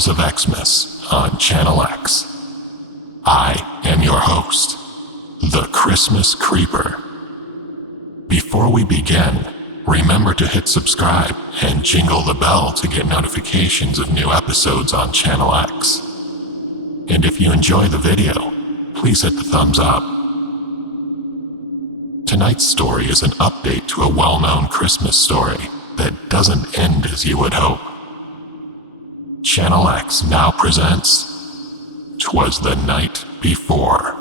Tales of Xmas on Channel X. I am your host, the Christmas Creeper. Before we begin, remember to hit subscribe and jingle the bell to get notifications of new episodes on Channel X. And if you enjoy the video, please hit the thumbs up. Tonight's story is an update to a well-known Christmas story that doesn't end as you would hope. Channel X now presents Twas the Night Before.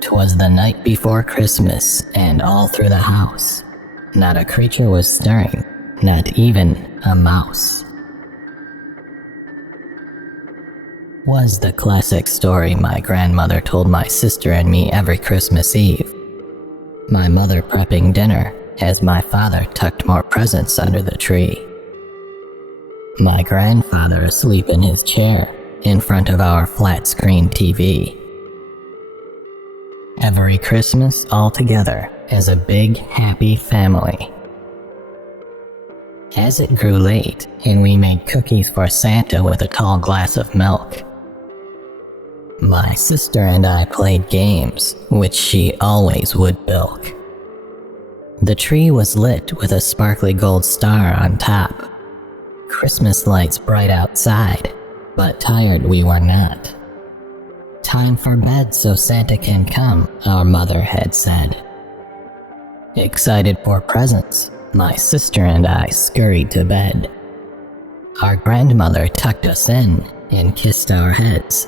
Twas the night before Christmas, and all through the house, not a creature was stirring, not even a mouse. Was the classic story my grandmother told my sister and me every Christmas Eve. My mother prepping dinner as my father tucked more presents under the tree. My grandfather asleep in his chair in front of our flat-screen TV. Every Christmas all together as a big, happy family. As it grew late, and we made cookies for Santa with a tall glass of milk, my sister and I played games, which she always would bilk. The tree was lit with a sparkly gold star on top. Christmas lights bright outside, but tired we were not. Time for bed so Santa can come, our mother had said. Excited for presents, my sister and I scurried to bed. Our grandmother tucked us in and kissed our heads,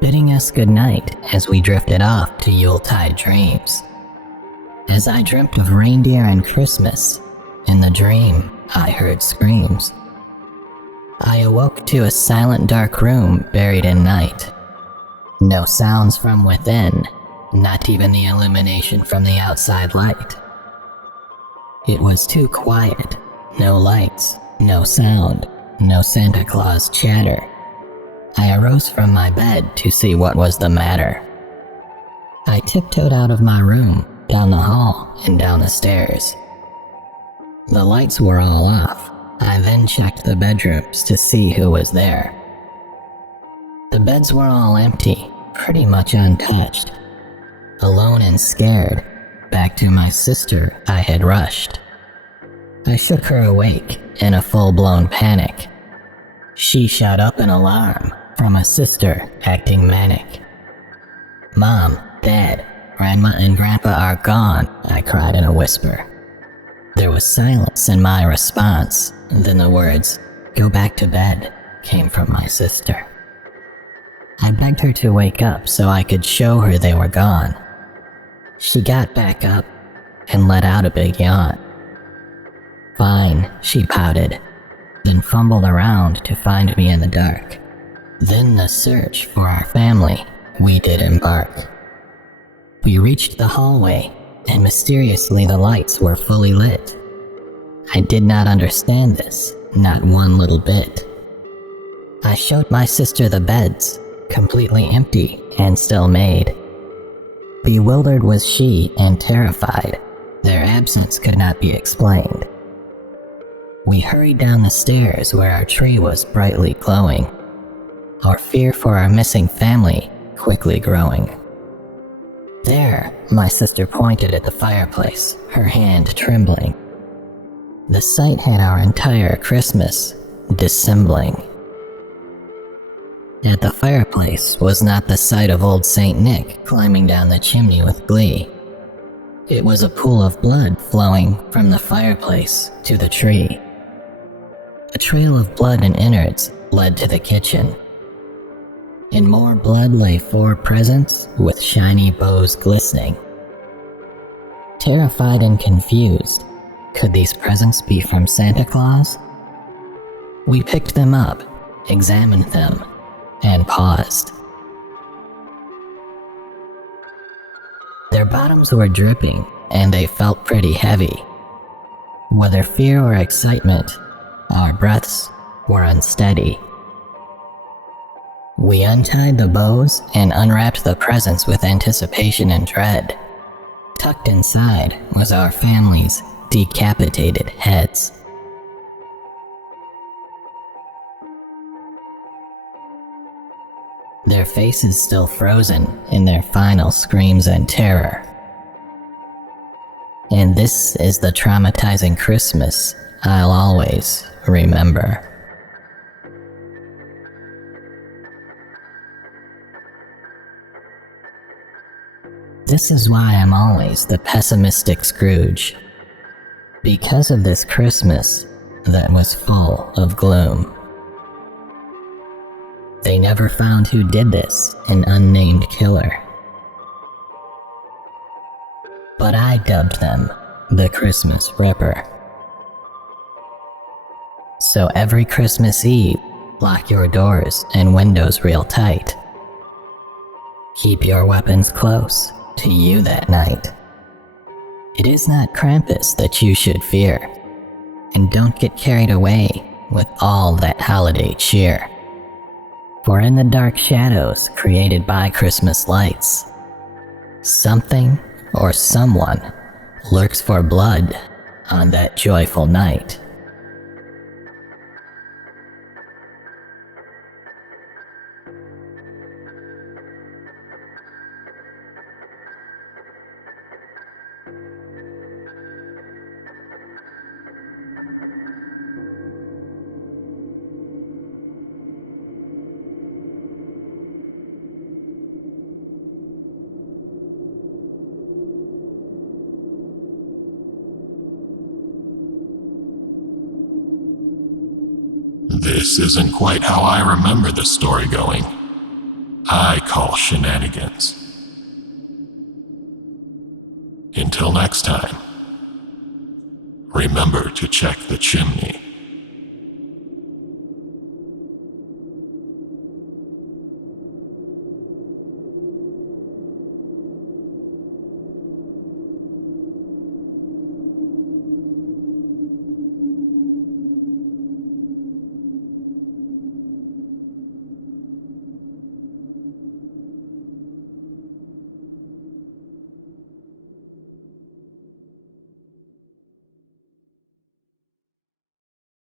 bidding us good night as we drifted off to Yuletide dreams. As I dreamt of reindeer and Christmas, in the dream I heard screams. I awoke to a silent dark room buried in night. No sounds from within, not even the illumination from the outside light. It was too quiet, no lights, no sound, no Santa Claus chatter. I arose from my bed to see what was the matter. I tiptoed out of my room, down the hall, and down the stairs. The lights were all off. I then checked the bedrooms to see who was there. The beds were all empty, pretty much untouched. Alone and scared, back to my sister I had rushed. I shook her awake in a full-blown panic. She shot up an alarm from a sister acting manic. Mom, Dad, Grandma and Grandpa are gone, I cried in a whisper. There was silence in my response, then the words, "Go back to bed," came from my sister. I begged her to wake up so I could show her they were gone. She got back up and let out a big yawn. Fine, she pouted, then fumbled around to find me in the dark. Then the search for our family, we did embark. We reached the hallway, and mysteriously the lights were fully lit. I did not understand this, not one little bit. I showed my sister the beds, completely empty and still made. Bewildered was she and terrified. Their absence could not be explained. We hurried down the stairs where our tree was brightly glowing, our fear for our missing family quickly growing. There, my sister pointed at the fireplace, her hand trembling. The sight had our entire Christmas dissembling. At the fireplace was not the sight of old Saint Nick climbing down the chimney with glee. It was a pool of blood flowing from the fireplace to the tree. A trail of blood and innards led to the kitchen. In more blood lay 4 presents with shiny bows glistening. Terrified and confused, could these presents be from Santa Claus? We picked them up, examined them, and paused. Their bottoms were dripping, and they felt pretty heavy. Whether fear or excitement, Our breaths were unsteady. We untied the bows and unwrapped the presents with anticipation and dread. Tucked inside was our family's decapitated heads. Their faces still frozen in their final screams and terror. And this is the traumatizing Christmas I'll always remember. This is why I'm always the pessimistic Scrooge. Because of this Christmas that was full of gloom. They never found who did this, an unnamed killer. But I dubbed them the Christmas Ripper. So every Christmas Eve, lock your doors and windows real tight. Keep your weapons close to you that night. It is not Krampus that you should fear, and don't get carried away with all that holiday cheer. For in the dark shadows created by Christmas lights, something or someone lurks for blood on that joyful night. This isn't quite how I remember the story going. I call shenanigans. Until next time, remember to check the chimney.